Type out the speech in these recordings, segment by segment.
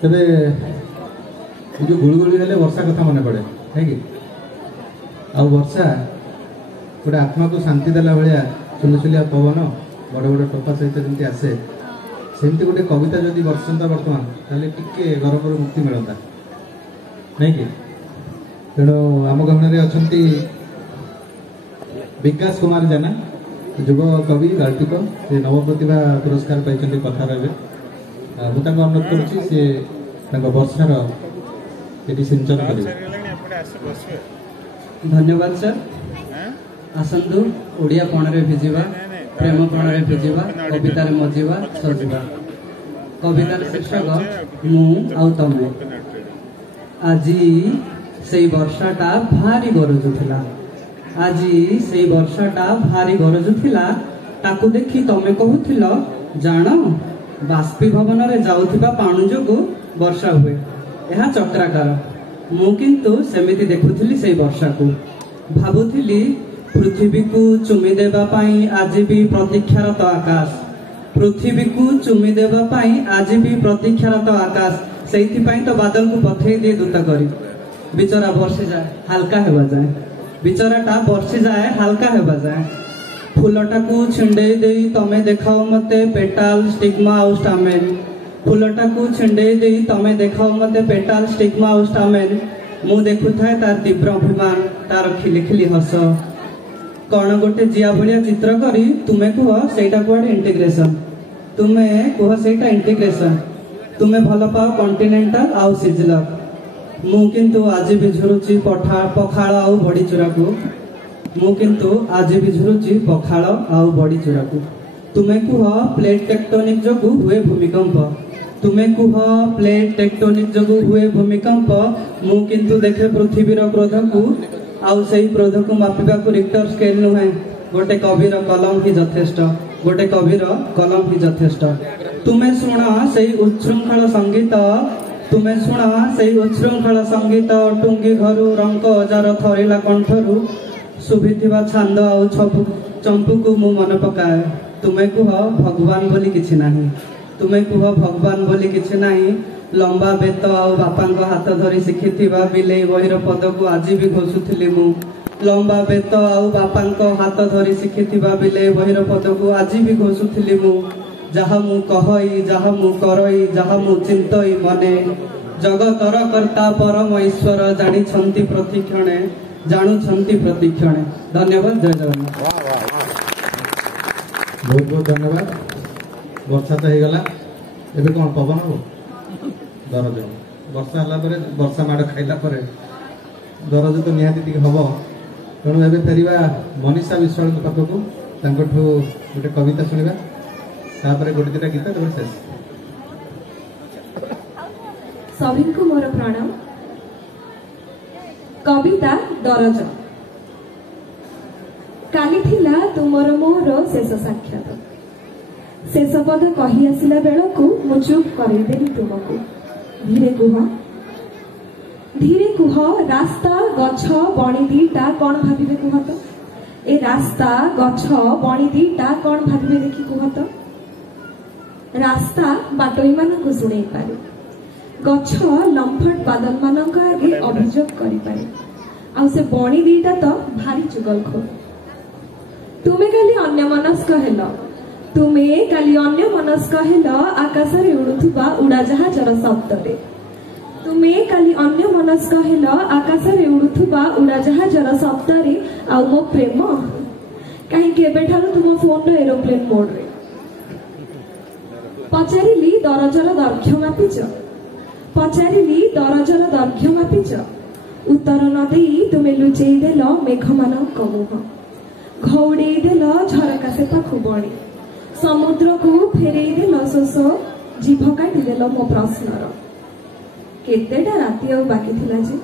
तेरे जो गुड़गुड़ी हेले वर्षा कथा मन पड़े है कि आ वर्षा गोटे आत्मा को शांति देला भाया सुलुसुलिया पवन बड़ बड़ टोपा सहित जमी आसे सेमती गोटे कविता जदि बरसंता बर्तमान ताले टिके गरम मुक्ति मिलता नहीं कि तेणु आम गहन अच्छा विकास कुमार जेना युव कवि गाल्पिक से नवप्रतिभा पुरस्कार पाई कथार मुझे अनुरोध कर वर्षार ये सिंचन कर धन्यवाद सर आसतु ओडिया पणरे भिजिबा प्रेम पणरे भिजिबा कवितार मजिबा सजिबा कवितार शीर्षक मु आउ तमे आज से वर्षाटा भारी गरजुला आज से वर्षाटा भारी गरजुला ताकू देखी तमे कहूथिल जान बाष्पीभवन रे जाउथिबा पाणु जोगु वर्षा हुए यह चक्राकार मु किंतु सेमिति देखुथिली से वर्षा को भाबुथिली पृथ्वी को चुमी देबा पाई आज भी प्रतीक्षारत आकाश पृथ्वी को चुमी देबा पाई आज भी प्रतीक्षारत आकाश सेइथि पाई तो बादल को पथेई दिए दूत करी बिचरा वर्षी जाए हालका हेबा जाए बिचराटा वर्षी जाए हालका हेबा जाए फूलटा को छिंडे देई तमे देखाओ मते पेटाल स्टिग्मा आउ स्टामेन फूलटा को छिंडे देई तमे देखाओ मते पेटाल स्टिग्मा आउ स्टामेन मु देखुथाए तार तीव्र अभिमान तार खिलिखिली हस कौन गोटे जिया भलिया चित्र करी तुमे कुह सेटा कुआडे इंटीग्रेशन तुमे कुह सेटा इंटीग्रेशन तुमे भल पाओ कॉन्टिनेंटल आउ सिजलर मु किंतु आज भी झुरुची पखाल आउ बड़ी चूरा को मु किंतु आज भी झुरुची पखाल आउ बड़ी चूरा को तुमे कुह प्लेट टेक्टोनिक जोगु हुए भूमिकंप तुमे कुह प्लेट टेक्टोनिक जोगु हुए भूमिकंप मु किंतु देखे पृथ्वीर क्रोध को आउ सही क्रोध को मापिबा को रिक्टर स्केल नुहे गोटे कविर कलम ही यथेष्ट गोटे कविर कलम ही यथेष्ट तुमे शुणा सही उच्छृंखल संगीत तुमे शुणा सही उच्छृंखल संगीत टुंगी घरु रंक अजार थरिला कंठरु शुभिथिबा छांद आउ चंपू को मु मन पकाए तुमे कुह भगवान बोली किछि नाही तुमे कुह भगवान बोली किछि नाही लंबा बेत आउ बापांको हाथ धरी शिखिथिबा बिलेई बहिर पद को आज भी घोषुथिली मु लंबा बेत आउ बापांको हाथ धरी शिखिथिबा बिलेई बहिर पद को आज भी घोषुथिली मु जहा मु कहई जहा मु करई जहा मु चिंतई मने जगतर कर्ता परम ईश्वर जानी छंती प्रतिक्षणे जानू छंती प्रतिक्षणे धन्यवाद जय जगन्नाथ बहुत बहुत धन्यवाद वर्षा तो होगला एबे कौन पवन हो दरज वर्षा हला परे वर्षा माड़ खाइला परे दरज तो निहाती हम तेणु एबे फेरिबा मनीषा विश्वाल पाखक तांकठू गोटे कविता शुणा तापर गोटे दुटा गीत तब शेष सभी को मोर प्रणाम कविता दरज काली थिला तुमर मोर शेष साक्षात शेष पद कही आसिला बेलू मु चुप करदेली तुमको धीरे कुह रास्ता गछ बणी दीटा कौन भाविबे कुह तो ए रास्ता गछ बणी दीटा कौन भाविबे देखी कुह तो रास्ता बाटोई मानक शुणई पारे गछ लंफट बादल मानक आगे अभियोग करि पारे आ से बणी दीटा तो भारी चुगलखोर तुमे काली अन्य मनस्क हेल तुमे काली अन्य मनस्क हेल आकाश रे उडुथुबा उड़ाजाहाजर शब्दरे तुमे काली अन्य मनस्क हेल आकाश रे उडुथुबा उड़ाजाहाजर शब्दरे आ मो प्रेम कहीं केबे ठारू तुम फोन रो एरोप्लेन मोड रे पचारिली दरजर दैर्घ्य मापिच पचारिली दरजर दैर्घ्य मापिच उत्तर न देई तुमे लुचेई देल मेघमानक मुह घौड़ेई देल झरका से पाखु बणी समुद्र को फेरेई देल शोष जीभ काटी देल मो प्रश्नर केतेटा राति आउ बाकी थिला जे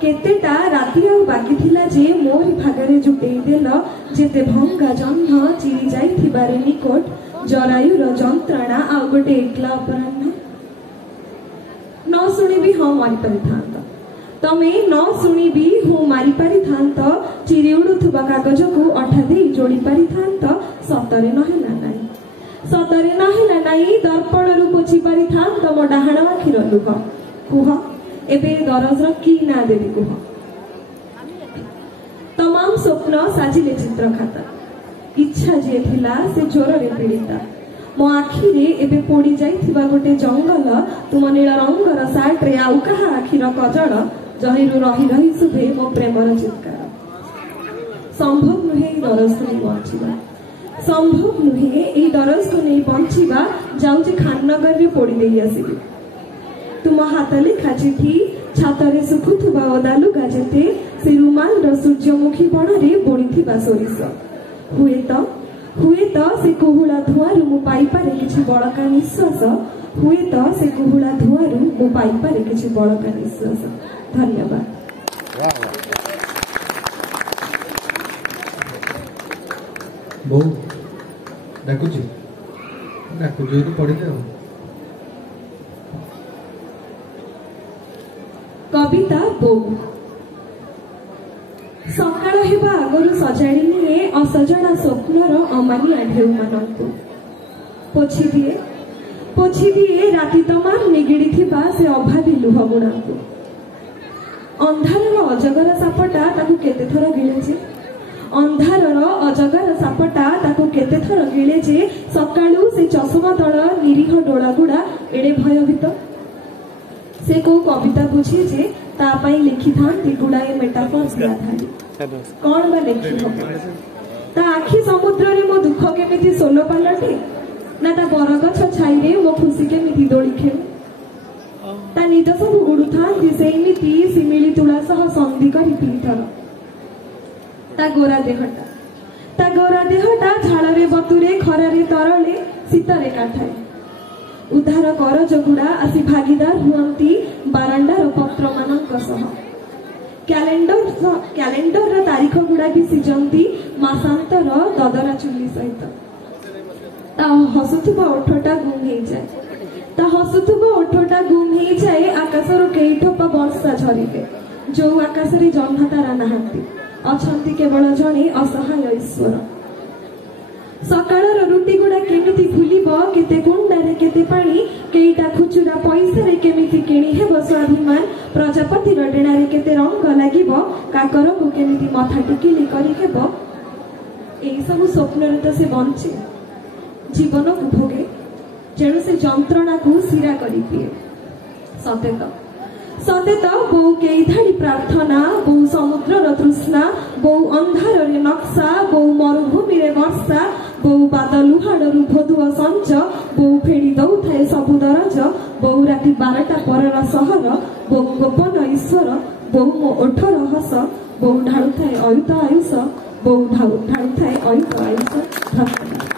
केतेटा राति आउ बाकी थिला जे मोर भागरे जुटेई देल जेते भंगा जन्ह चिरी जाइथिबारे निकोट जरायुर जंत्रणा आ गोटे एकला अपराह्न न शुणी भी हाँ मारी परिथांत तमे न शुणी भी हूँ मारी परिथांत चिरी उड़ुथुबा कागज को अठा दे जोड़ी परिथांत सतरे न हैला नाही सतरे नहेला नाई दर्पणरू पोछि पारि थान तम डाहाण आखिर लुह कुह एबे दरजर की ना देबी कुह तमाम स्वप्न साजिले चित्र खाता इच्छा जे थिला से ज्वर रे पीड़िता मो आखि रे एबे पोड़ी जाइथिबा गोटे जंगल तुम नील रंगर सार्ट रे आउ कहा आखिर कजल जहिरु रही रही सुभे मो प्रेमर चित्कार संभव नुहे दरज को नहीं बंचिबा संभव नुहे ए दरज को नहीं बंचिबा जाउजे खाननगर रे पोड़ी देई आसीबी तुम हाथ लेखा चिठी छातरे सुखुथुबा ओदालु गाजेते से रुमाल रो सूर्यमुखी बण रे बोणीथिबा सोरिस हुए तो से कोहुला धुआरु मु पाई पारे किछि बळका निश्वास हुए तो से कोहुला धुआरु मु पाई पारे किछि बळका निश्वास धन्यवाद बहु डाकुची डाकुची तो पढ़ी दे कविता बोउ सकाळ हेबा आगरु सजाड़ी निए असजड़ा स्वप्नर अमानिया ढेउ मानंतु पोछि दिए राति तमाम निगिड़ी थिबा से अभावी लुह गुणांतु अंधारर अजगर सापटा ताकु केते थर गिळे जे अंधारर अजगर सापटा ताकु केते थर गिळे जे सकाळू से चषमा तळ निरीह डोळा गुडा एडे भयभीत से को कविता बुझी जे ता पई लिखि थांती गुडाए मेटाफर्स गाधारी कौन बा लिखि हबो ता आखि समुद्र रे मो दुख केमिति सोलो पलटे ना ता बरगछ छाई रे मो खुशी केमिति दोली खेल ता निद सब उडु थांती सेमिति सिमिली तुळा सह संधि करी पीथर ता गोरा देहटा झाड़ रे बतुरे खरा रे तरले शीतरे काठाए उद्धार करज गुड़ा आसी भागीदार हुअंती बारांडार पत्र मानक सह कैलेंडर तारीख गुड़ा भी सिजंती मासांतर ददरा चुली सहित ता हसुथुबा ओठटा गुम हो जाए आकाशर कई ठोपा वर्षा झरिबे जो आकाश रे जह्न तारा नाहंती अछंती केवल जणे असहाय ईश्वर सकाळर रुटी गुड़ा केमिति फुलिब केते कुंडारे केते पानी केईटा खुचुरा पैसा रे केमिति किणी हेब स्वाभिमान प्रजापति डेणारे केते रंग लागिब काकर को केमिति मथा टिकिली करी हेब एई सब स्वप्न रे तो से बंचे जीवन को भोगे जेणु से जंत्रणा को सिरा करी पिए सतेत बहु केई धाड़ी प्रार्थना बहु समुद्र तृष्णा बहु अंधार रे नक्शा बहु मरुभूमि रे वर्षा बहु बादल लुहाड़ू भोदुआ संच बहु फेड़ी दौथाए सबु दरज बहु राति 12टा परर सहर बहु गोपन ईश्वर बहु मो ओठर हस बहु ढाळुथाए अयुत आयुष बहु ढाळुथाए अयुत आयुष धन्यवाद।